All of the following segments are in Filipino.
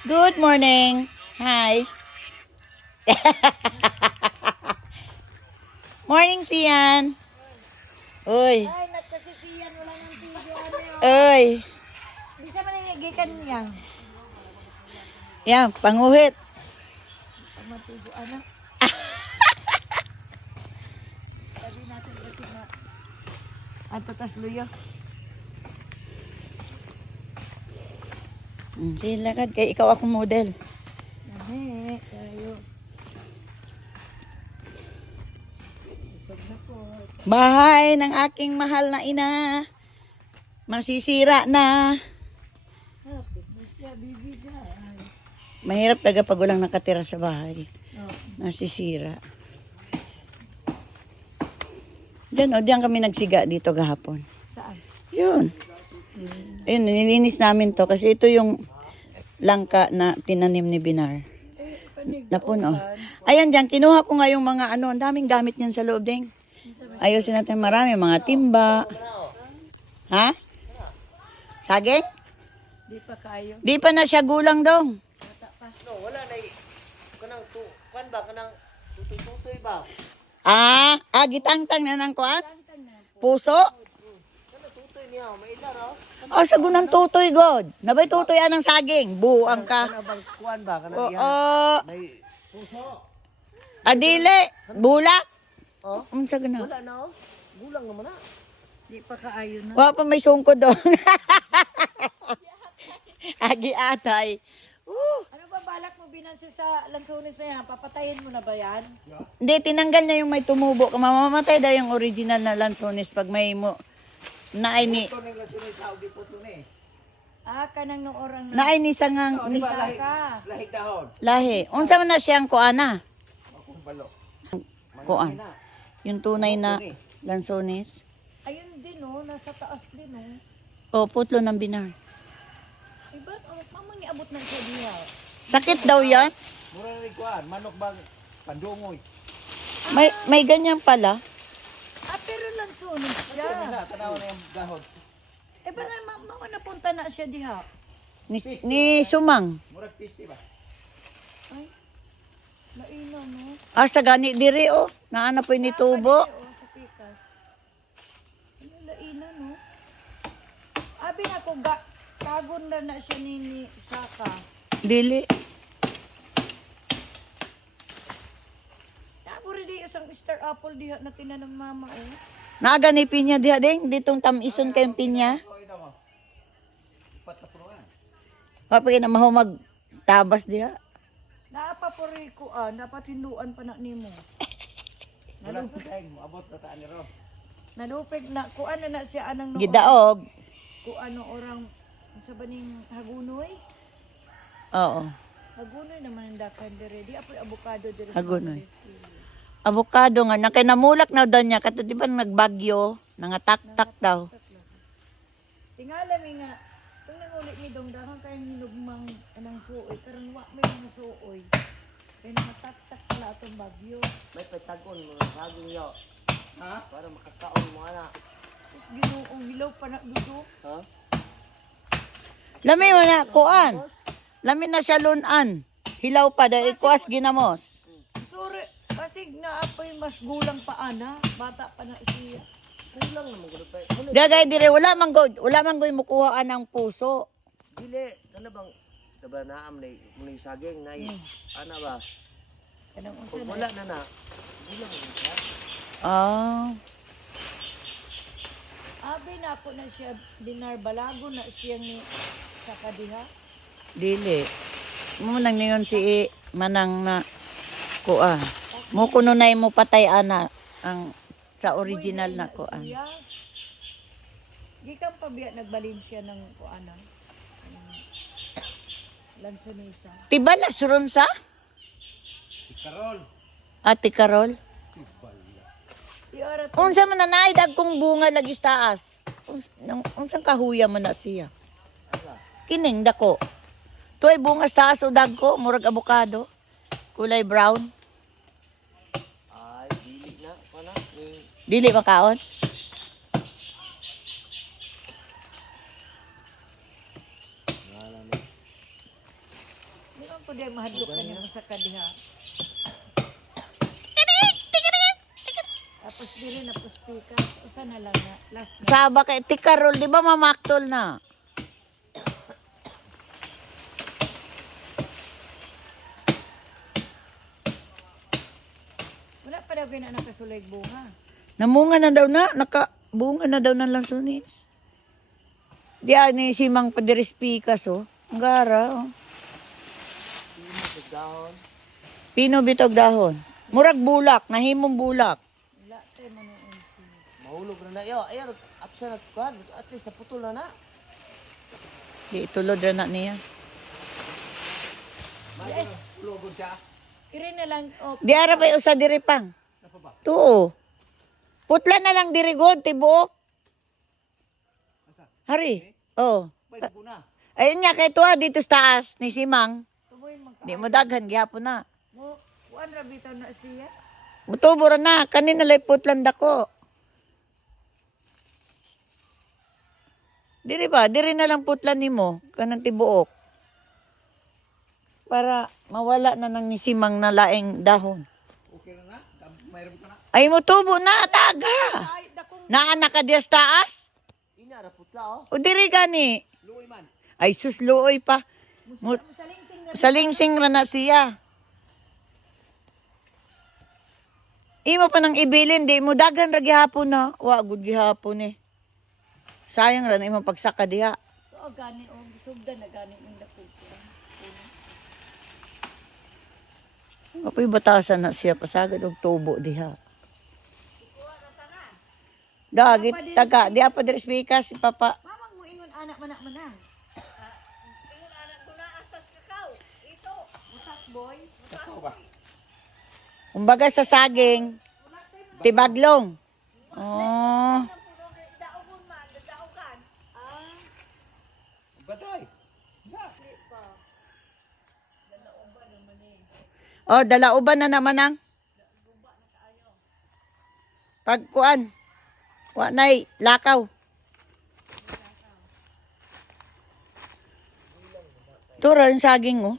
Good morning. Hi. Morning, Sian. Uy. Ay, nagkasisiyan, wala nang video ano. Uy. Di sa manigikan niya. Yan, panguhit. Pamatigo, ano? Sabi natin kasi na ato tas luyo. Sige, lakad. Kay ikaw ako model. Tayo. Usog na po. Bahay ng aking mahal na ina. Masisira na. Hapit na siya, bibigay. Mahirap talaga pag walang nakatira sa bahay. Oh. Nasisira. Diyan kami nagsiga dito gahapon. Saan? Yun. Ayun, nilinis namin to kasi ito yung langka na tinanim ni Binar. Napuno. Ayan dyan, kinuha ko nga yung mga ano, ang daming gamit niyan sa loob din. Ayusin natin marami, mga timba. Ha? Saging? Di pa kayo. Di pa na siya gulang dong. No, wala na kanang kan ba kanang tutoy ba? Gitangtang na ng kuan? Puso? Kana tutoy niya, may ilar oh. Sagunang tutoy, God. Nabay tutoy anang saging. Buang ka. Kana bang kuan ba kana Oo. iya? May puso. Adili. Bulak. Oh, Unsa gana? wala na oh. Gulang naman na. Di pa kaayo na. Wa pa may sungkod doon. Agi atay. Ano ba balak mo binansi sa lansunis na yan? Papatayin mo na ba yan? Hindi, tinanggal niya yung may tumubo. Mamamatay daw yung original na lansones pag may mo. Naay ni. Ito ning lasunay sa Saudi po to ni. Kanang nung orang na. Naay ni sangang ni Saka. Lahig dahon. lahi. Unsa man na siyang kuana? Akong balo. Kuan. Yung tunay na lansones. Ayun din oh, nasa taas din O oh. putlo ng Binar. Iba, mama niabot na siya diya. Sakit daw yan. Mura ni kuan, manok bang pandungoy. May ganyan pala. Pero lansunis siya. Na tanaw na yung dahon. Ba nga, mama napunta na siya diha. Ni Sumang. Murag pisti ba? Ay, laina no. Sa gani diri oh. Naana po ni tubo. Oo, sa pikas. Ano, laina no. Abi na ko, kagon na siya ni Saka. Dili. Naguri di isang Star Apple diha na tinanong mama oh. Naaga ni pinya diha ding. Ditong tamison kayong pinya. So ina mo. Ipat na puno yan. Papagin na mahumag tabas diha. Naapapuri ko dapat hinduan pa na nimo. Wala tay mo abot na taan ni ro. Nalupig na, kuan na siya anang noon. Gidaog. Kuan no orang, sa baning hagunoy. Oo. Hagunoy naman ang dakan dire. Di apoy avocado dire. Hagunoy. Avocado nga nakinamulak na daw niya kato di ba nagbagyo, nangatak-tak daw. Tingala mi nga, kung nangulit ni dong dahon kayong hinugmang anang suoy, karon wa may mga suoy. Kaya nakatak-tak pala atong bagyo. May patagon mo bagong yo. Ha? Para makakaon mo ana. Ginuong hilaw pa na dudo. Ha? Lami mo na kuan. Lami na siya lunan. Hilaw pa dahil kuas ginamos. Sorry, kasi na apoy mas gulang pa ana, bata pa na siya. Kulang naman gud pa. Dagay dire wala man goy mukuha anang puso. Dili, kana bang diba naam ni saging na ana ba? Kanang Kung unsa wala na gulang naman siya. Abi na ako na siya binarbalago na siya ni sa kadiha. Dili. Mo nang ningon si Manang na kuan. Mo kuno nay mo patay ana ang sa original na kuan. Siya. Gikan pa biya nagbalin siya ng kuana. Lansonisa. Tibalas ron sa Karol. Ate Carol. Iora to. Unsa man na naay dagkong bunga lagi sa taas. Unsang kahuya man na siya. Kining dako. Tuay bunga sa taas o dagko murag avocado. Kulay brown. Ay, dili na kana ni Dili makaon. po di mahadlok ka niyo sa kadiha. Tapos dili na pustika. Usa na lang na. Last na. Saba kay tikarol, di ba mamaktol na? Wala pa daw gina nakasulay bunga. Namunga na daw na, nakabunga na daw ng lansones. Di ani si Mang Padiris Pikas, oh. Ang gara, oh. Pino bitog dahon. Murag bulak, nahimong bulak. Wala tayo manuon siya. Mahulog na na. Yo, ayan, apsa na kuan. At least naputol na na. Di itulod na niya. Ulogod siya. Iri na lang, oh, Di ara pa usa diri pang. Tuo. Putla na lang diri god tibuok. Hari. Oh. Bay ko na. Ayun niya kay tuwa dito sa taas ni Simang. tuboy magka. Di mo daghan gyapon na. Mo, kuan ra bitaw na siya. Mutubo ra na kanina lay putlan dako. Diri ba? Diri na lang putlan nimo kanang tibuok. Para mawala na nang ni Simang na laing dahon. Okay na na. Mayroon ka na. Ay mutubo na taga. Ay, dakong Naanak ka diya sa taas? Ina, naputla oh. O diri gani. Luoy man. Ay sus luoy pa. salingsing na Salingsing ra na siya. Imo pa nang ibilin, di mo dagan ra gihapon na. Wa gud gihapon eh. Sayang ra na imong pagsaka diha. to gani o sugda na gani ng dakog. Apoy batasan na siya pasagad og tubo diha. Dagit taga, di apa diri speaker si papa. Mamang mo ingon anak manang. Ingon anak ko na astas kakao. Ito, mutak boy. Ikaw ba? Kumbaga sa saging, tibaglong. Oh. Daogon man, daogan. Ah, Batay. Oh, dalauban na naman ang. Pagkuan. Wa nay lakaw. Tura yung saging mo.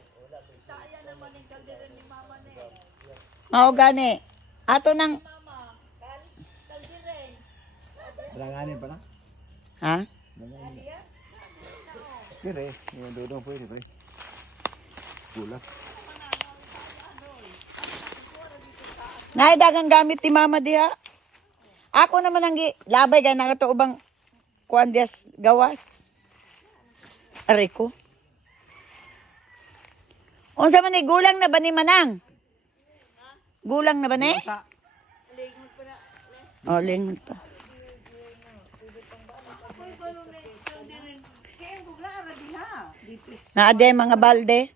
Mao gani. Ato nang Langanin pa na. ha? Dire, yung dodong pwede pre. Pula. Nay dagang gamit ni mama diha. Ako naman ang labay kay nakato ubang kuan dias gawas. Aray ko. Unsa man ni gulang na ba ni manang? Gulang na ba ni? Oh, lingon pa. Naaday mga balde.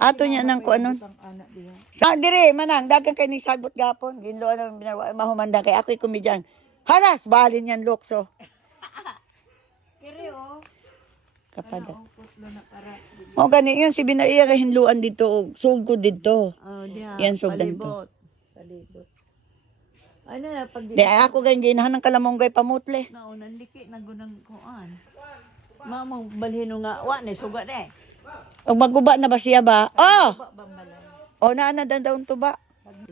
Ato niya nang kuanon. anak diha. Sa dire manang dagang kay ni sagbot gapon. Ginlo na mahumanda kay ako'y komedyan. Halas balin yan lukso. Kiri o. Kapada. Putlo na kara. Mo gani yun si binaiya kay hinluan dito og sugod dito. Oh, diha. Yan sugdan to. Palibot. Ano na pag Di ako kay ginahan ng kalamonggay pamutle. naunan liki nagunang kuan. Mamang balhino nga wa ni sugat eh. Og maguba na ba siya ba? Oh, Ba bambalan. oh na daw to ba?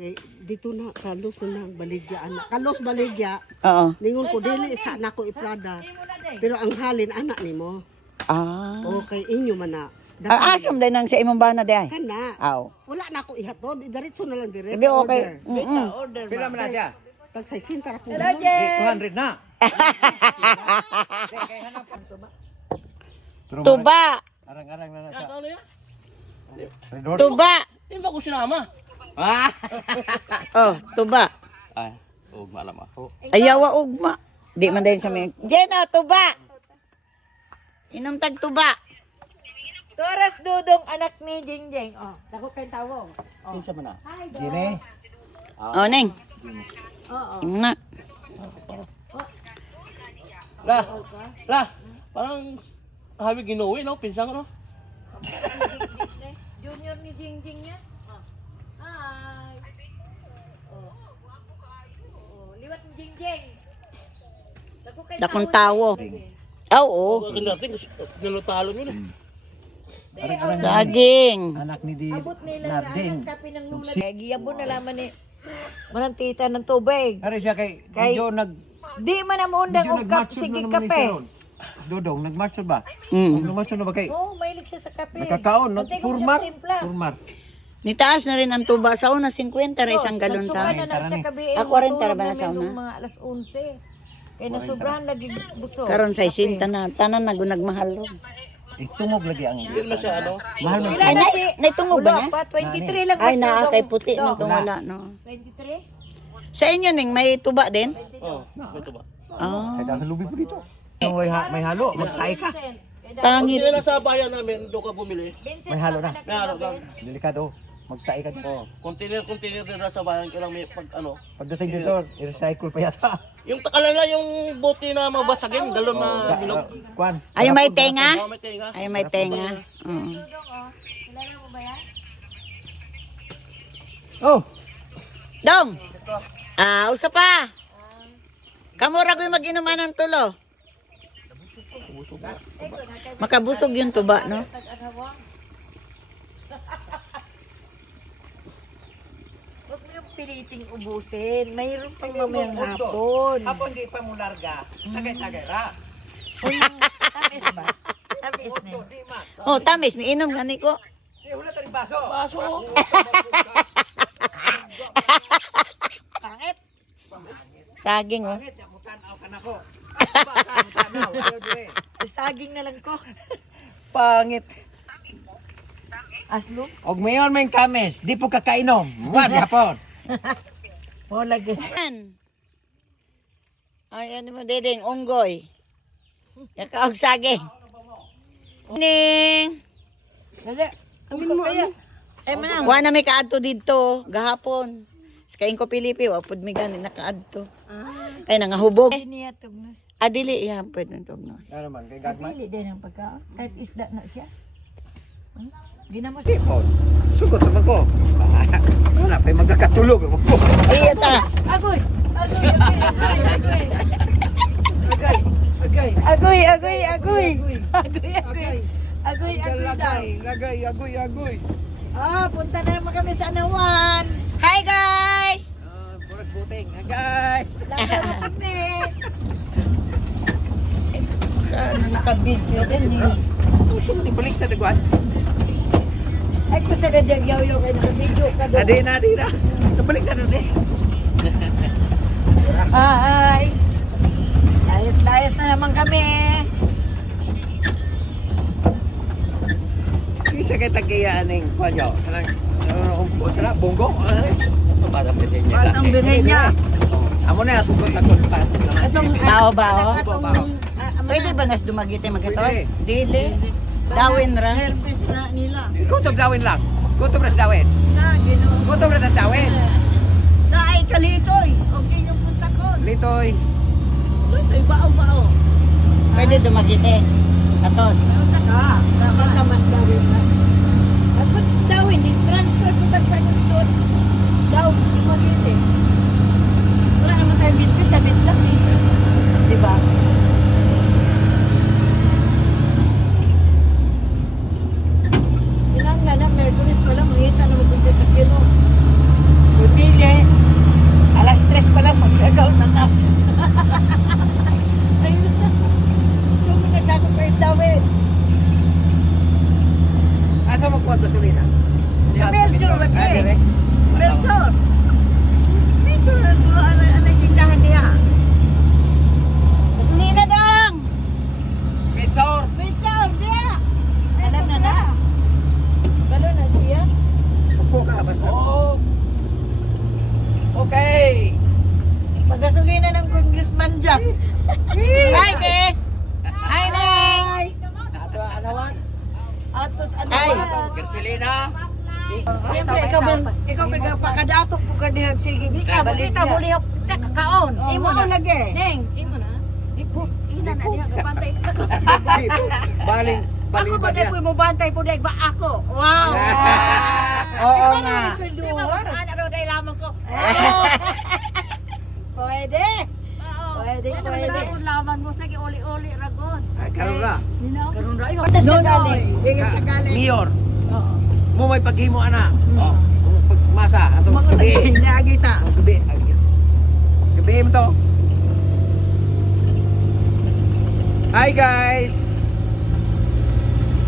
Eh, dito na kalos na ng baligya anak. Kalos baligya. Oo. Ningon ko dili sa anak ko iprada. Imo na day. Pero ang halin anak nimo. Ah. Okay, inyo man na. Asam din nang sa imong bana di ay. Kana. Aw. Wala na ako ihatod. Diretso na lang dire. Hindi okay. Order Pila man na siya? Tag 60 ra po. 200 na. Tuba. Arang-arang na na siya. Tuba. Hindi ba ko sinama? Oh, tuba. Ay, ugma lang ako. Ayawa ugma. Di man dahil sa mga. Jenna, tuba. Inom tag tuba. Toras dudong anak ni Jingjing. Oh, dako kay tawong. Oh. Kinsa man na? Hi, do. Jine. Oh, neng. Oo. Na. La, parang habi ginuwi no, pinsang no. Junior ni Jingjing niya. Oh. Hi. Oh. Oh, liwat ni Jingjing. Dako kay Dakong tawo. Oo. Ang dating nalutalo yun eh. Saging. Anak ni Di Abot nila Narding. ang kape ng mga giyabon na laman ni manang tita ng tubig. Ari siya kay Kay- medyo Di man na maundang og kap sige kape. Dodong, nagmarchod ba? Mm. Nagmarchod na ba kay? Oh, mahilig siya sa kape. Nakakaon, no? Antay ko Purmar. siya timpla. Purmar. Nitaas na rin ang tuba. Sa una, 50 na isang galon sa Nagsuba na siya kabi. Ah, 40 ba na sa una? Mga alas 11. Kaya nasubrahan lagi busog. Karon sa 60 na. Tanan na nagmahal ro. Tungog lagi ang mahal man. Ilan na si? Naitungog ba Wala niya? pa, 23 lang. Ay, basta naa daw. kay puti man Daw. tong wala, no. 23? Sa inyo, Ning, may tuba din? Oo, may tuba. Ah, Kaya ang lubi po dito. May halo, magtay ka. Pag pangit. hindi na sa bayan namin, doon ka bumili. May halo na. May araw lang. Delikado. Magtay ka dito. Oo, container din na sa bayan. Kailang may pag ano. Pagdating dito, i-recycle pa yata. Yung takalala yung bote na mabasagin, galon na bilog. Kwan. Ay, may tenga? Oo, may tinga. Ay, may tenga. Kilala mo ba yan? Oh, Dong! Ah, usa pa. Kamura ko yung mag-inuman ng tulo. Makabusog yung tuba, no? Huwag mo yung piliting ubusin. Mayroon pang mamayang hapon. hapon di pa mo larga. Tagay-tagay ra. Tamis ba? Tamis na yun. Di man. Oh, tamis. Niinom gani ko. Di hula tari baso. Baso. Pangit. Saging, oh. Pangit, mutanaw ka na ko. Basta ba ka, mutanaw. Ayaw dire. Saging na lang ko. Pangit. Aslo? Og mayon may kames, di po kakainom. Wag hapon. O lagi. Yan. Ay, ano mo, Dedeng, unggoy. Yakaog saging. Ning! Lagi. Amin mo kaya. Ay manang. Kuha na may kaadto dito, gahapon. Sa kain ko Pilipi, wapod may gani nakaadto. Ay, nangahubog. Niya tugnos. Adili, yan, pwede ng tugnos. Ano man, kay gagmay. Pili din ang pagkaon. Kahit isda na siya. Di na mo Di po. Sugot naman ko. Wala pa magkakatulog. Ay, ata. Agoy! Agoy! Agay, agay. Agoy! Agoy! Agoy! Agoy! Agoy! Agoy! Lagay, lagay, agoy, agoy. Ah, punta na naman kami sa Anawan. Hi, guys! Purag buting. Agay. Lalo na kami. Ano nakabidyo din, eh. Gusto mo ni balik sa dagwan? Ay, kung sa dadagyaw-yaw kayo nakabidyo ka doon. Adi na, adi na. Nabalik na doon eh. Ay! Layas-layas na naman kami. Isa kay tagayaning kanyo. Anong umpo sila? Bongo? Parang bilhin niya. Ang binay niya. Amo na, sugot na ko. Itong Bao, bao. Pwede Pwede ba nas dumagiti magkatoy? Pwede. Dili. Dawin ra. service na nila. Kutob dawin lang. Kutob ras dawin. Na, gano'n. Kutob ras dawin. Na ay kalitoy. Okay yung punta ko. Litoy. Kalitoy, bao-bao. Pwede dumagiti. Katon. Saka, dapat na mas dawin na. Dapat mas dawin, i-transfer po tagpanos doon. Daw, di magiti. Wala naman tayong bitbit, damit lang eh. Diba? Pinangga na, Merkulis pa lang, makita naman kung siya sa kilo. Putili, alas 3 pa lang, magkagaw na na. Ayun na. So, nagkakapayos dawin. Asa mo kuha gasolina? Melchor lagi. direct. Melchor. Melchor na tuloy ang tindahan niya. Gasolina dong! Pitsor. Melchor, niya. Alam na na. Balo na siya. Upo ka basta. Oo. Okay. Pagkasulina ng congressman dyan. Hi, Ke! Hi, Neng! Ato anawan. Atos ano Ay. ba? Gasolina. Siyempre, ikaw pagkapakadatok po ka dihag sige. Di ka, balita mo liyak kakaon. Imo na lagi. Neng, imo na. Di po, ina na diha kapantay. Baling Ako ba balibad na mo bantay po dahil ba ako? Wow! Oo nga. Di ba ano daw dahil lamang ko? Pwede. Pwede, pwede. laban mo sa uli-uli ragon. Ay, karon ra. Karoon ra. Patas ka galing. Ingat ka galing. Mayor, Oo. mo may paghimo ana. Oh. Pagmasa ato Mga gabi. nagita. Gabi. Gabi mo to. Hi guys.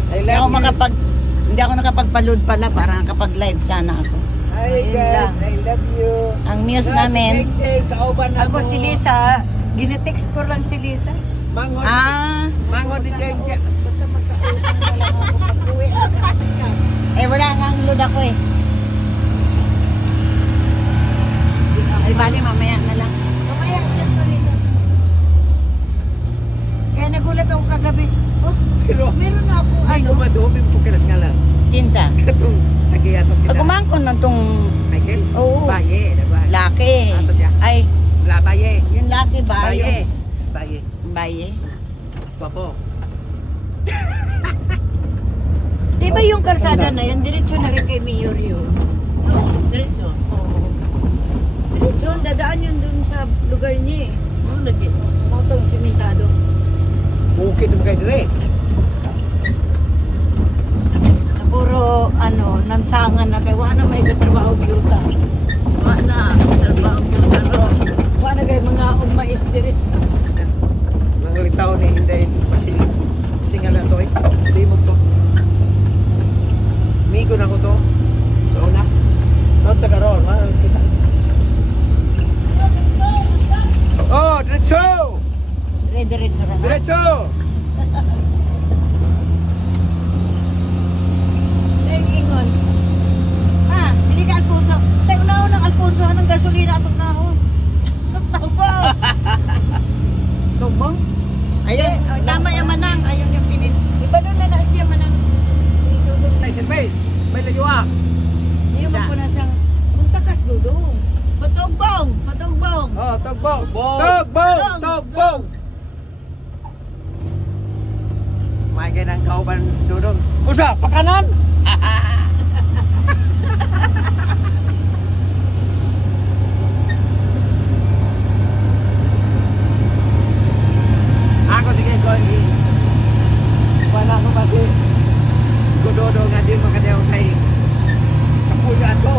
I Hindi ako love you. hindi ako nakapagpa-load pala para nakapag-live sana ako. Hi guys, I love you. Ang news Si namin, Jeng, kauban na Ako si Lisa, ginitext ko lang si Lisa. Mangon. Mangon ni Jeng. Basta magkautan na lang ako pag-uwi. wala nga ang load ako eh. Ay, bali, mamaya na lang. Mamaya, chat pa rin. Kaya nagulat ako kagabi. Oh, Pero, meron na ako ay ano. kumadumi po kilas nga lang. Kinsa? Katong nagiyatong Pag kita. umangkon na tong Michael? Oo. Baye, diba? laki. Ato siya. Ay, La baye. yung laki ba? Baye. Yung Baye. baye. Papo. Di ba yung kalsada na yun, diretso na rin kay Mayor yun? Diretso? Oo. Diretso, dadaan yun dun sa lugar niya eh. Oo, lagi. Motong simentado. Bukid mo kayo dire. Na puro, ano, nansangan na kayo. Wala na may katrabaho biyuta. Wala na, katrabaho biyuta. Wala na kayo mga umaistiris. Nangulit tao ni hindi pasili. Singal na to eh. Hindi mo to. Migo na ko to. So na. Not sa karon. Kita. Oh, diretso! Diretso na. Diretso! Ingon. Hindi ka Alfonso. Tayo na ako ng Alfonso. Anong gasolina atong nahon? Nagtabaw. Tugbong? Ayun, tama yung manang. Ayun yung pinit. Iba doon na siya manang. Tyson base. May layuak. Hindi mo po na siyang muntakas dudong. Patugbong! Patugbong! Oh, togbong. Togbong! Togbong! May ganang kauban dudong. Usa, pakanan! Ako sige ko wala ko kasi kudodo nga din makadaw kay kapuya ato.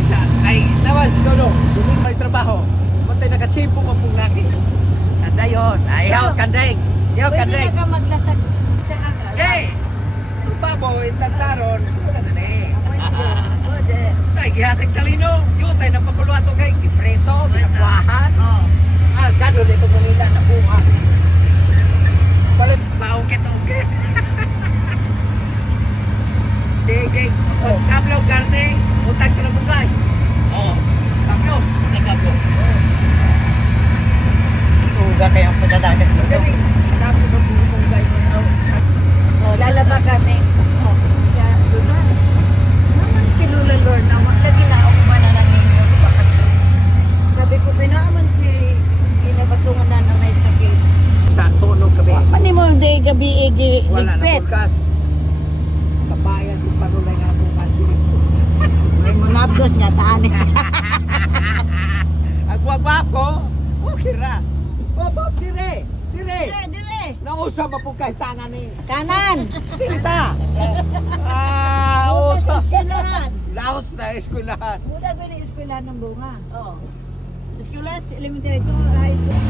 Isa ay nawas dodo dumi may trabaho. Matay nakachimpo mo pong laki. Dayon, ayaw kandeng. Ayaw Pwede kandeng. na ka maglatag sa akal. Okay. Baboy tantaron sulat na ni. Pwede. Tay gihatag talino. Yutay na pakulo ato kay gipreto, ginakuahan. Oh. Gado dito Manila na buha. Balit maungkit-ungkit. Sige, kablo karne, utang ka na bugay. Oo. Kablo. Nagkablo. Suga kayong pagdadagas dito. Galing. Tapos sa bugay mo na. Oh, lalaba kami. Oh, siya doon na. Naman si Lula Lorna, maglagi na ako mananang ninyo bakasyon. Sabi ko, pinaaman si inabatungan na may sakit. Sa tunog kabe. Mani mo day gabi igi Wala na ligpit. podcast. Kabayan yung panulay na itong pandilig. May munabdos niya taan. Agwagwapo. Okay ra. Oh, Bob, dire. Dire. Dire! Nausa pa po kahit tangan ni. Kanan. Tirita. Bukas sa Usa. eskwelahan. Laos na eskwelahan. Budak ba yung eskwelahan ng bunga? Oo. Eskwelahan, elementary to high school.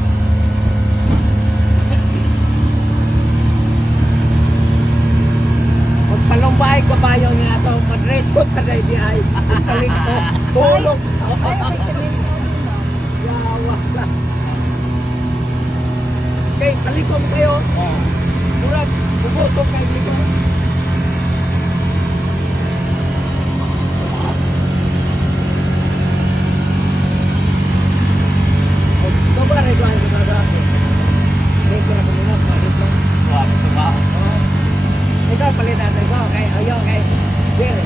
Magpalumbay kabayo niya ito. Madretso taday di ay. Balik ko. Tulog. Ay, may sabihin ko. Yawasa. Okay, paliko mo kayo. Murag, bubusok kayo liko. Ito ba rin ko ay mga dati? Dito na kanina, palit lang. Wala ko trabaho. Ito, palitan ko. Okay, ayaw, okay. Dire.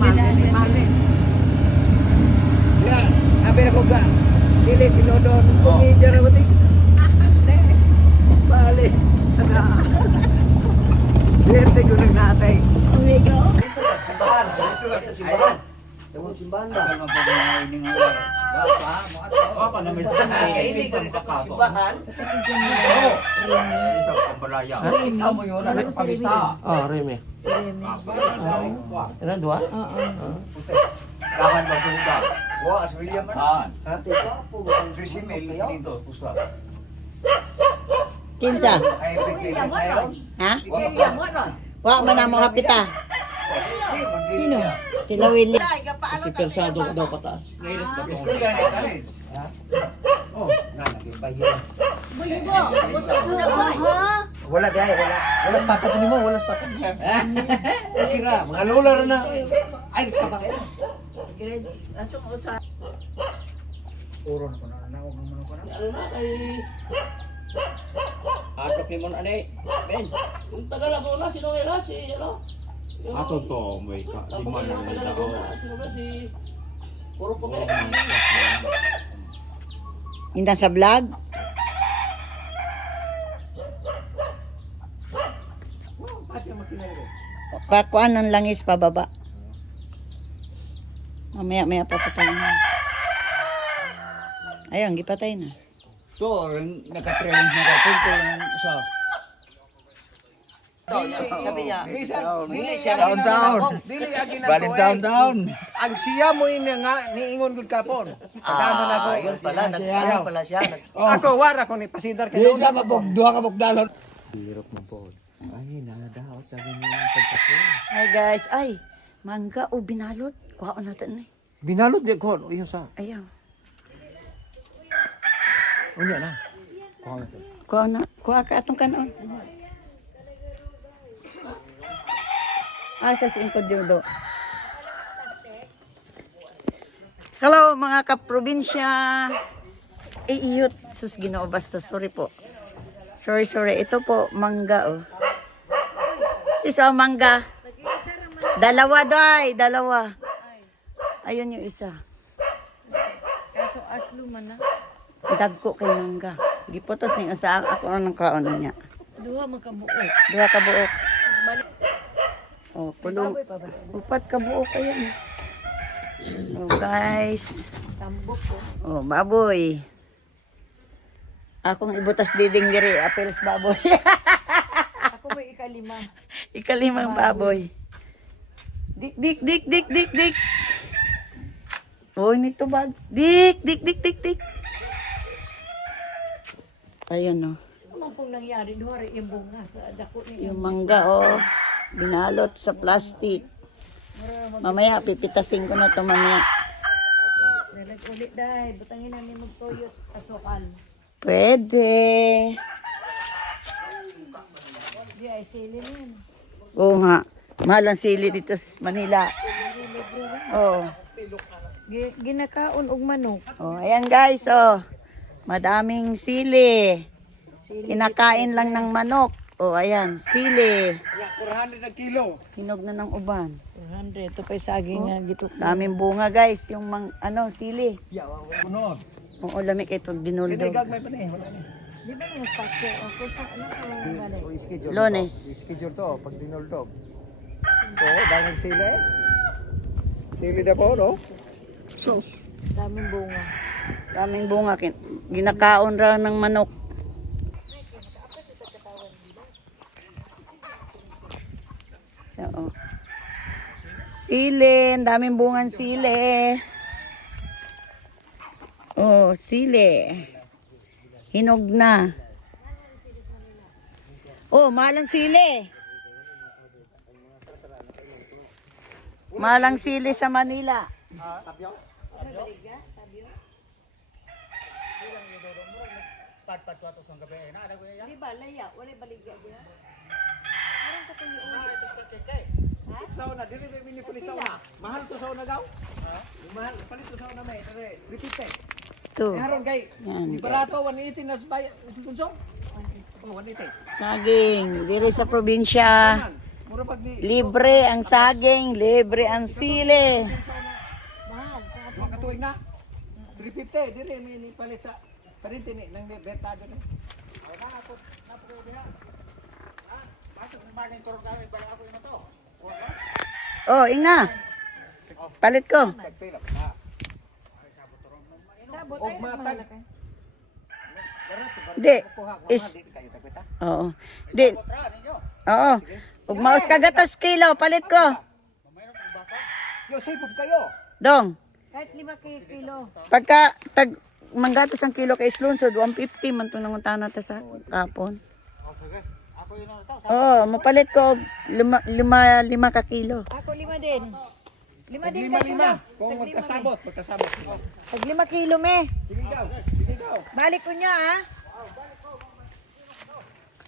Malin, malin. Kaya, sabi na ko ba, dili, pinodon, kumidya na ba dito? Bali, sana. Swerte ko ng natay. Amigo. Simbahan, dito lang sa simbahan. Yung simbahan ba? Ano pa mga ining Baka na may Kaili ko nito sa simbahan. Isa ka balaya. Amo yun, ano sa pamista. Oh, Remy. Ilan, dua? Kakan ba suga? Wa, as William man. Hati ka po, ang Trisimil, dito, puswa. Kinsa? Ay, bigay ka sa'yo. Ha? Kaya mo ron. Wa man na mo hapita. Sino? Tila Willie. Si Persado ko daw pataas. School yan eh, kalit. Ha? Oh, nga, nag-ibayo. Wala dahil, wala. Wala papat mo, wala papat. Kira, mga lola rin na. Ay, sama kayo. Atong usa. Puro na ko na, nakuha ko na. Ano na kay... Atok ni mon ane. Ben. Yung tagal ako na, sino kaya si, ano? Ato to, may ka. Di man na nila ako. Sino ba si... Puro po may... Indan sa vlog. Pakuan ng langis pababa. Mamaya papatay na. Ayun, gipatay na. So, naka-trailing na ka. Punto yung isa. Sabi niya, Dili siya down. Dili agi na to. Down. Ang siya mo ini nga niingon gud kapon. Pagano na ko. yun pala, nag-ano pala siya. Ako wara ko ni pasidar kay doon. Sa mabugduha ka bugdalon. Hi guys, ay, mangga o binalot. Kuhaon natin eh. Binalot di ko yung sa. Ayaw. Unya na. Kuha na. Kuha ka atong kanon. Sa singkod yun do. Hello mga kaprobinsya. Iyot. Sus Ginoo basta. Sorry po. Sorry. Ito po, mangga oh. Sisa mangga. Dalawa day. Dalawa. Ayun yung isa. Kaso aslo man na. Dagko kay mangga. Giputos ni usa ako nang kaon niya. Duha man ka buo. Duha ka buok. Oh, pulo. Upat ka buok ayun. Oh, guys. Tambok ko. Oh, baboy. Akong ibutas diding diri, apels baboy. Ako may ikalima. Ikalimang baboy. Dik. Oh, nito bag. Dik. Ayun oh. Ano pong nangyari? Duha rin yung bunga sa dako niya. Yung mangga oh. Binalot sa plastic. Mamaya, pipitasin ko na to mamaya. Dalag ulit dahil. Butangin namin magtoyot. Asukal. Pwede. Di ay sili nun. Oo nga. Mahal ang sili dito sa Manila. Oo. Ginakaon og manok. Oh, ayan guys, oh. Madaming sili. Kinakain lang ng manok. Oh, ayan, sili. 400 na kilo. Hinog na ng uban. 200. Ito pa yung saging nga gituk. Daming bunga guys, yung sili. Unod. Oo, lamig ito, dinuldo. Gagmay pa ni. Wala ni. Di ba nang sponsor? Ako sa ano ang balik? Schedule. Lones. Schedule to pag dinoldog. Oo, daming sili. Sili na po, no? Sos. Daming bunga. Daming bunga. Ginakaon ra ng manok. So, oh. Sili, ang daming bungan sili. Oh, sili. Hinog na. Oh, mahal ang sili. Mahal ang sili sa Manila. Di ba laya? Wala baligya diya? Sauna, dili may minipulit sauna. Mahal to sauna daw? Mahal, palit to sauna may. Repeat eh. Ito. Haron kay, Yan. di barato, 180 na sa kunsong? Oh, 180. Saging, diri sa probinsya. Mura pag ni, Libre ang saging, libre ang sili. Mahal. mga katuwing na. 350, dili may palit sa parinti ni, nang bertado ni. Oh, inga. Palit ko. Tagpilap. abot Og ay matag. malaki. Di. Kuha ko Is, di kayo takwita. oo. Di. Oo. Ug maus ka gatos kilo, palit ko. Yo, sipog kayo. Dong. Kahit 5 kilo. Pagka tag manggatos ang kilo kay Slunsod, 150 man itong nanguntahan natin sa kapon. Oo, mapalit ko og lima ka kilo. Ako 5 din. 5 din Lima. ka Kung magkasabot sila. Pag 5 kilo me. Sige daw. Sige daw. Balik ko niya ha.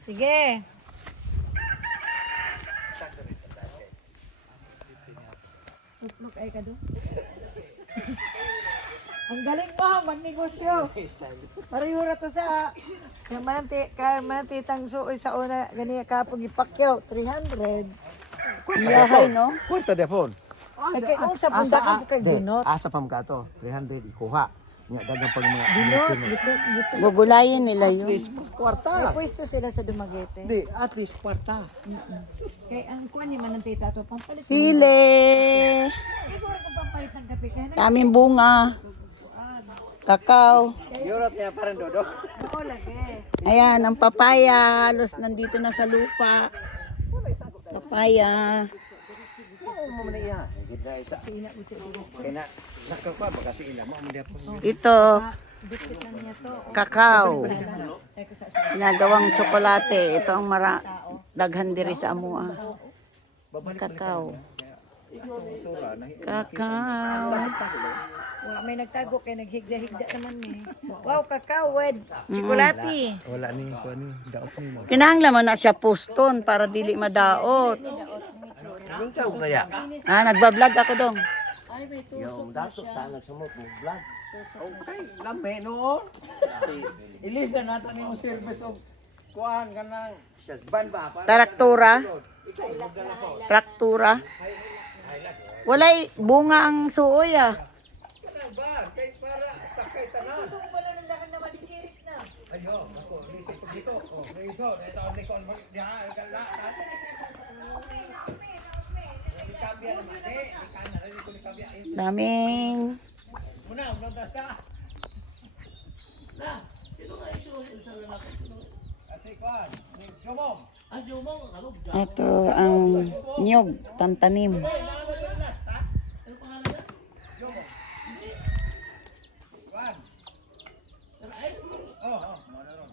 Sige. Look ay ka do. Ang galing mo, magnegosyo. Pareho na to sa kamanti tang suoy sa una ganiya kapag ipakyaw 300. Iyahay, no? Kwarta de phone. Kay unsa pun dako kay ginot. Asa pam ka to? 300 ikuha. Nga dagang pag mga Ginot, gito. Gugulayin nila yun. kwarta. Pwesto sila sa Dumaguete. Di, at least kwarta. Kay ang kuan ni man ang tita to pampalit. Sile! Siguro kung pampalit ng kape kaya Daming bunga. Kakao. Europe niya parang dodo. Oo lagi. Ayan, ang papaya. Halos nandito na sa lupa. Papaya. Oo mo man iya. Higit na isa. Kaya na nakakuha ba kasi ila mo dia po. Ito, Dikit lang niya to. kakao. Ay ko sa Ginagawang tsokolate. Ito ang daghan diri sa amua. Kakao. Kakao. Wa may nagtago kay naghigda-higda naman ni. Wow, kakao wed. Chocolate. Wala ni ko ni daot ni mo. Kinahanglan na siya poston para dili madaot. Ikaw kaya. Nagbablog ako dong. Yung datot tanag sa mo vlog. Okay, lame no. Ilis na natin yung service of kuan kanang ban ba para Traktura. Traktura. Walay bunga ang suoy ah. ba kay para sakay tanan. Gusto ko pala ng dakan na maliseries na. Ayo, ako lisip ko dito. Oh, iso, ito ang likod mo. Ya, gala. Kambya naman eh. Kana rin ko ni kambya. Daming. Muna, dasta. Na. Kasi kuan, ni Jomom. Ito ang nyog, tantanim. Oh, manaron.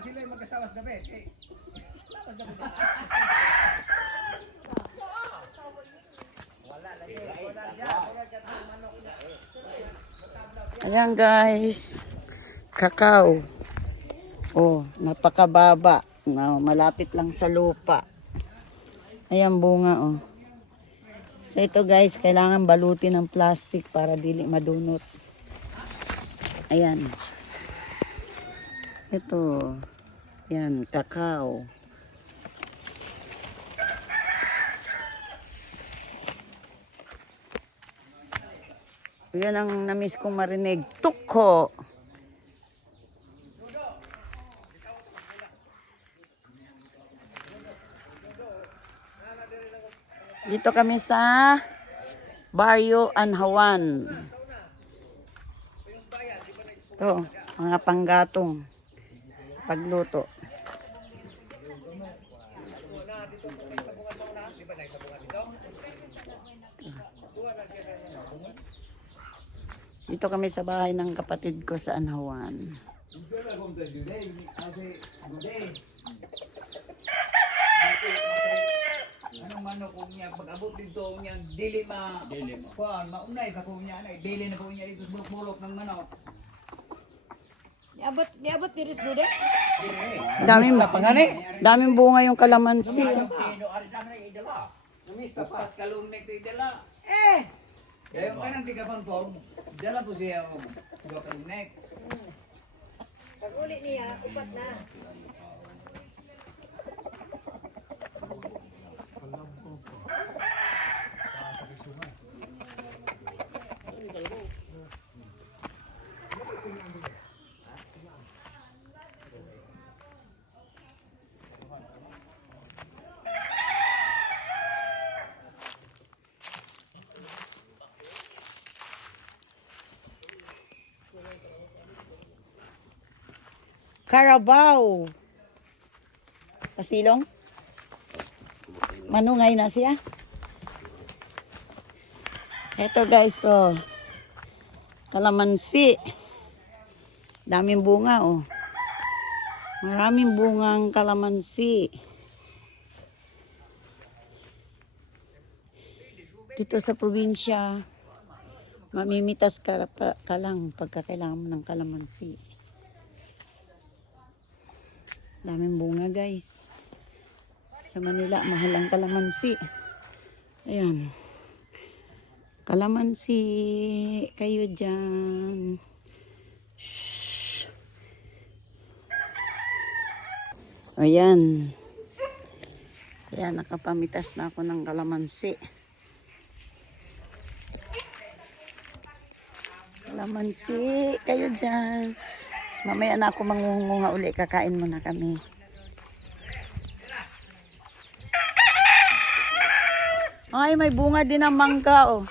Sila yung mag-asawa sa gabi. Ayan guys, kakao. Oh, napakababa. Malapit lang sa lupa. Ayan bunga oh. So ito guys, kailangan balutin ng plastic para dili madunot. Ayan. Ito. Yan, kakao. Yan ang namiss kong marinig. Tuko. Dito kami sa Barrio Anhawan. Ito, mga panggatong sa pagluto. Dito kami sa bahay ng kapatid ko sa Anhawan. Anong manok kung niya pag-abot dito niya dili ma kuan maunay ka kung niya dili na kung niya dito sa bulok ng manok. Niabot diris dude. Daming bunga yung kalamansi. Sino ari sa man idala. Namista pa kalumnek to idala. Dayon kanang tigapon po. Dala po siya og kalumnek. Pag uli niya, upat na. Carabao. Pasilong. Manungay na siya. Eto guys, oh. Kalamansi. Daming bunga, oh. Maraming bungang kalamansi. Dito sa probinsya, mamimitas ka lang pagka kailangan mo ng kalamansi. Daming bunga guys. Sa Manila, mahal ang kalamansi. Ayan. Kalamansi kayo dyan. Shhh. Ayan. Ayan, nakapamitas na ako ng kalamansi. Kalamansi kayo dyan. Mamaya na ako mangungunga uli. Kakain muna kami. Ay, may bunga din ng mangga, oh.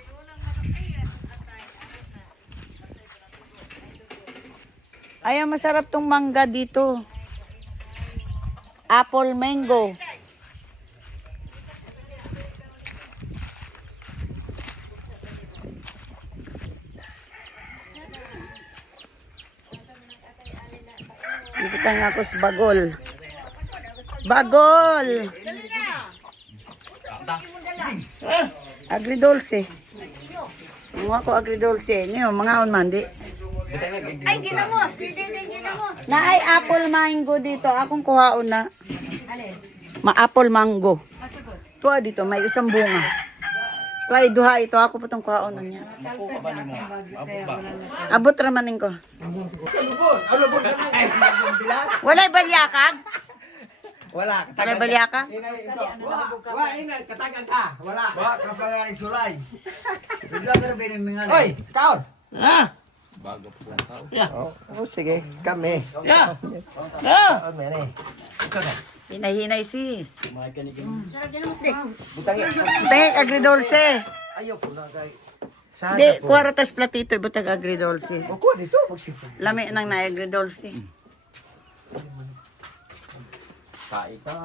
Ay, masarap tong mangga dito. Apple mango. Ikutan ako sa bagol. Bagol! Agridolce. Mga ko agridolce. Ngayon, mga on di. Ay, ginamos. Hindi ginamos. Na ay apple mango dito. Akong kuhaon na. Ma-apple mango. Tuwa dito, may isang bunga. Tuwa, duha ito. Ako po itong kuhaon na niya. Abot ramanin ko. Walay balyakag? Wala, Walay balyakag? Wala, inay, katagan ka. Wala. Wa ka pa nga sulay. Bigla ka rin mga. Oy, kaon. Ah! Bago po ang tao. Yeah. Oh, sige, kami. Yeah. Yeah. Kaon, mene. Hinay-hinay sis. Sarap ginamos dik. Butang agridolce. Ayaw ko na kay. Hindi, kuwaratas platito. Butang agridolce. Ako dito, magsipon. Lami nang na agridolce. Kai ka.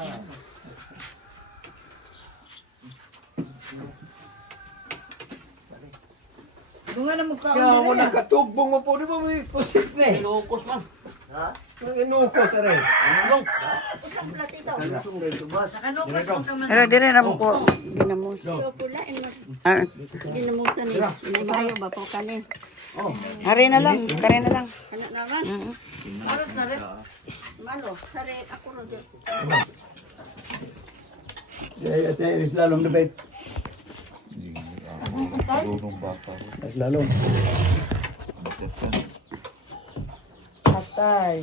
Bunga na mukha. Kaya mo nakatugbong mo po, di ba may pusit na eh. Pinukos man. Ha? Yung inukos, aray. Usap platito. Nakanukos mo ka man. Pero dire na mo ko ginamos. Pula. Ah, Ginamusan eh. Inabayo ba po kanin? hari na lang, kare na lang. Ano naman? Aros na rin. Malo. Sari ako rin. Ya, ya, slalom na bet. Tulong bata. Slalom. Patay.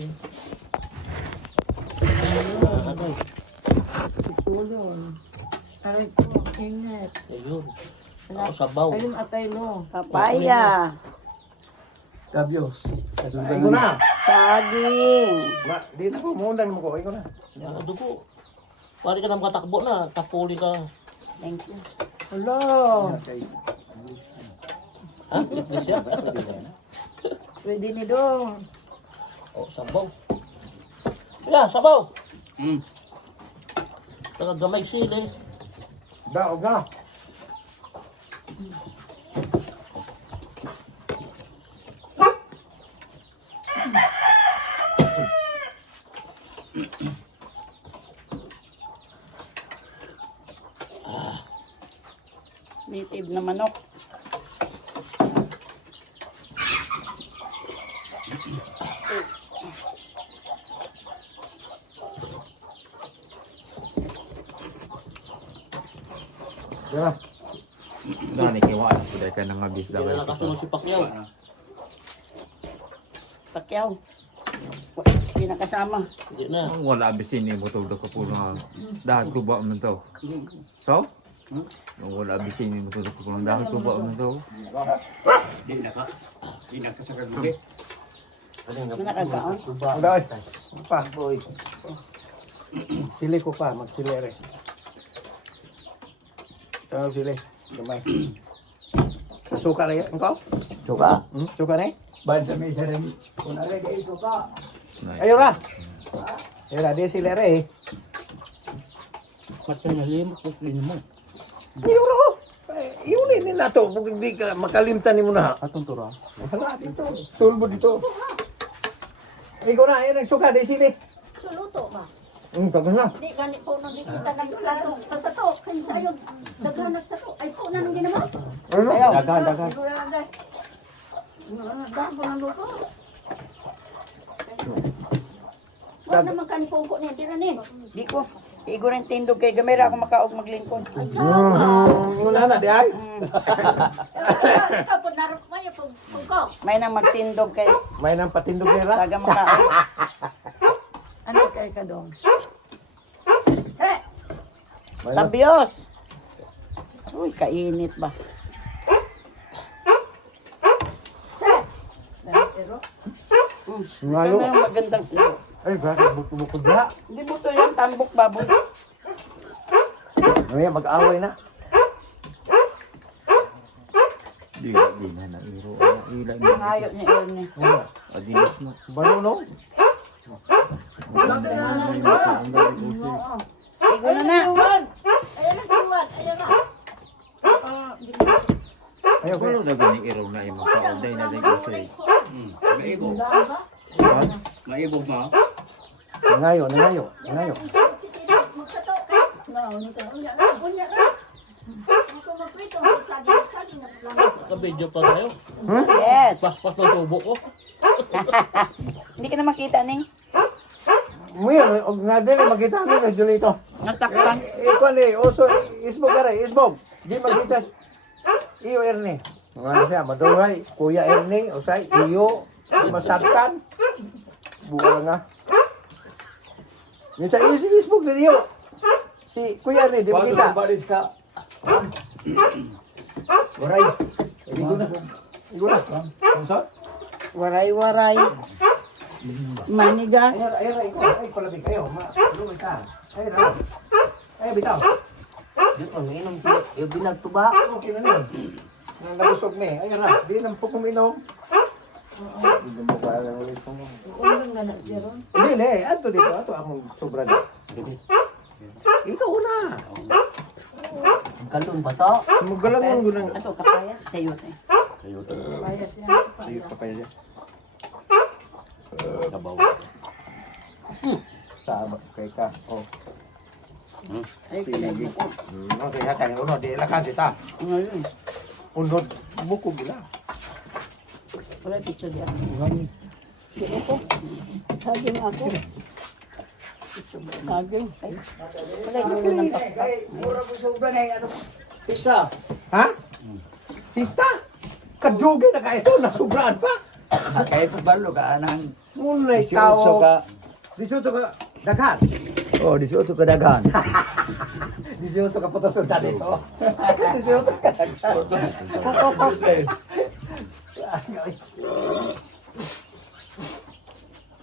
Aray ko, ingat. Ayun. Ako sabaw. Ayun, atay mo. Papaya. Tabios. Iko na. Saging. Ma, di na ko, muundan mo ko. Iko na. Yan ang dugo. Pari ka na makatakbo na. Tapuli ka. Thank you. Hello. Ha? Liplip siya? Pwede ni Dong. Oh, sabaw. Yeah, sabaw. Tagagamay sili. Daog na. Native na manok. Yeah. Dani kiwa. Sudah ka nang abis Hindi daw. na nakasunod si Pacquiao. Pakyaw. Hindi na kasama. Hindi na. Wala abis ini mo to ko po na. Dahil ko ba man to. So? Wala abis ini mo to ko na dahil ko ba man to. Ano nakagaon? Dahil. Pa. Sili ko pa, magsili rin. Ano sili? Gamay. Sa suka rin ikaw? Suka. Suka rin? Ban sa may sarili. Kung alay kayo suka. Ayaw ra. Era, di sila rin. Mas pinalimot ko mo. Euro. Iuli nila to. Kung hindi ka makalimtan mo na. Atong tura. Wala dito. Sulbo dito. Ikaw na, ayun, nagsuka, di sili. Suluto ba? Tapos na. Di gani po nang dikita ng plato. Sa to, kayo sa ayon. Daghanap sa to. Ay po na nang ginamas. Ano? Dagan. Dago na luto. Wala naman kanipungko niya. Tira niya. Di ko. Igo rin tindog kay gamera ako makaog maglingkod. Wala na, di ay. Ikaw po narap kayo pungko. May nang magtindog kay May nang patindog nila. taga makaog. Ano kay ka doon? Tabios! Uy, kainit ba? Ngalo. Ano yung magandang ilo? Ay, bakit bukod na? Hindi mo to yung tambok baboy. Ay, mag-away na. Di na na iro. Ila ni. Ayaw niya Ernie. Adios na. Banuno. Igo na na. Ayan na kiwan. Ayan na. Ayaw, Pero dagan ni iro na imong kauday na din usay. Maibog. Maibog mo. Nangayo, nangayo, nangayo. Magsato. Unya na. Unya na. Ako magprito. Saging na lang. Ka-video pa tayo. Yes. Pas-pas ng tubo ko. Hindi ka na makita ning. Ngayon, og nga dili makita mo na Julito. Natakpan. Ikaw ni, oso isbog ka rin, isbog. Di makita. Iyo Ernie. Nga siya, madungay. Kuya Ernie, usay, iyo. Masabtan. Buwa nga. Yung sa iyo si isbog na iyo. Si Kuya Ernie, di makita. Balis ka. Waray. Igo na. Igo na. Ang saan? Waray-waray. Manigas. Ay, palabig kayo. Lumay ka. Ay, raw. Ay, bitaw. Dito, mainom siya. Yung binagtuba. Okay na niya. Nang nabusog na eh. Ay, raw. Di nang pukuminom. Hindi mo ba lang ulit mo. Hindi, hindi. Ato dito. Ato akong sobra na. Ikaw na. Kalun ba to? Magalangon ko ng... Ato, kapayas. Sayo eh. Ayun pa pa yan. Kabaw. Sama kay ka. Oh. Ay, kailangan ko. Okay, hatang unod. Di lakan kita. Ngayon. Unod. Bukog gila. Wala picture diyan. Saging ako. Saging. Ay, wala yung ng pakpak. Mura ko sobra na ano. Pista. Ha? Pista? Kadugay na ka ito. Nasubraan pa. Kaya ito balo ka anang. Muna 18 ikaw. ka. 18 ka. Daghan. Oh, 18 ka daghan. 18 ka puto sultan ito. 18 ka daghan.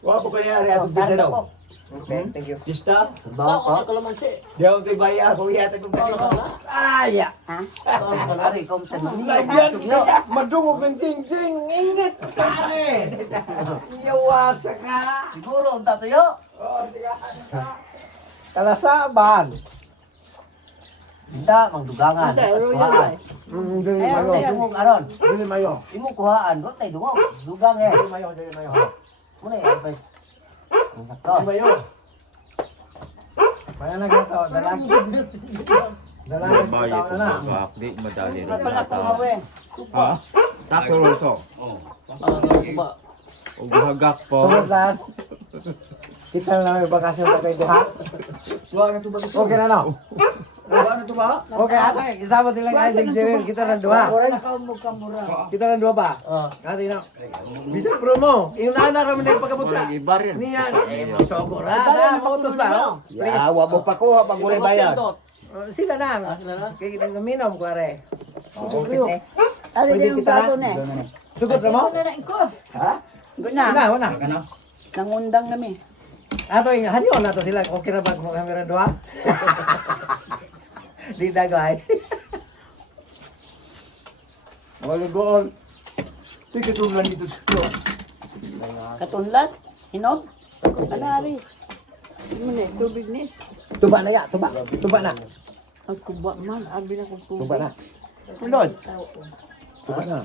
Wala po kanya rin atong pisa daw. Okay, thank you. Pista? Ako kalamansi. Di ako kay baya. Kung yata kong ganito. Aya. Ari, kung tanong. Lagyan ka. Madungog ng jing-jing. Init. Kanin. Iyawasa ka. Siguro, ang tatuyo. Kalasaban. Hindi, magdugangan. Kuhaan. Dili mayo. Tay dungog aron. Dili mayo. Imo kuhaan, do tay dungog. Dugang eh. Dili mayo. Dili mayo. Muna yan, tay. Dili mayo. Maya na gato. Dalagi. Dalagi. Bayo Tao ko na na. mabak. Di madali Wala rin. pala kung mawe. Ha? Takoroso. Kuba. O buhagak po. Sunod last. Kita na namin bakasyon na kayo ha. Okay na no? Okay ate, isama din lang kayo ng Jewel. Kita na duha. Kita na duha ba? Ate na. Bisa promo. Yung nana raman na yung pagkapunta. Ibar yan. Niyan. Sogorada. Mautos ba? Awa mo pa ko pag muli bayad. Sila na. Kaya kita minom ko are. Okay. Ano Pwede yung kita plato na. na? Sugod na mo? Ano na iko? Guna. Wala. Nangundang kami. Ato yung hanyo na to sila. Okay na ba kung kami rin duha? Di dagay. Wala goal. Tika tulan dito sa Katunlat. Hinog. Anari. Ano tubig nis? Tuba na ya, tuba. Tuba na. Ang kuba man, abi na kong tubig. Tuba na. Tulod. Tuba na.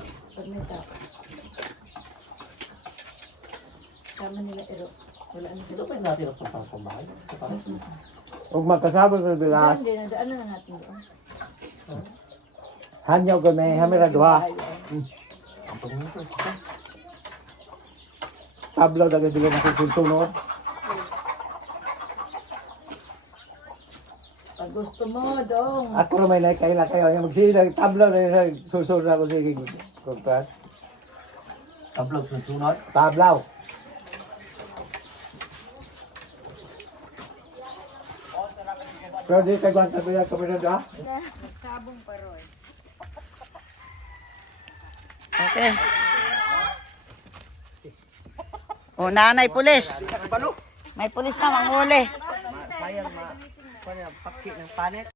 Huwag magkasabot sa bilas. Hindi, nadaan na natin doon. Hanyaw ko may hamira duha. Tablaw dagay bilo na kusunod. Pag gusto mo, dong. Ako ra may naikaila kayo. Yung magsila, tablaw na yun. Susunod ako sige. Kumpas. Tablaw sunod. Tablaw. Pero di kayo ang tabi na kami na doha. Okay. O, nanay pulis. May pulis na, manghuli. Sayang ma. Paki ng panet.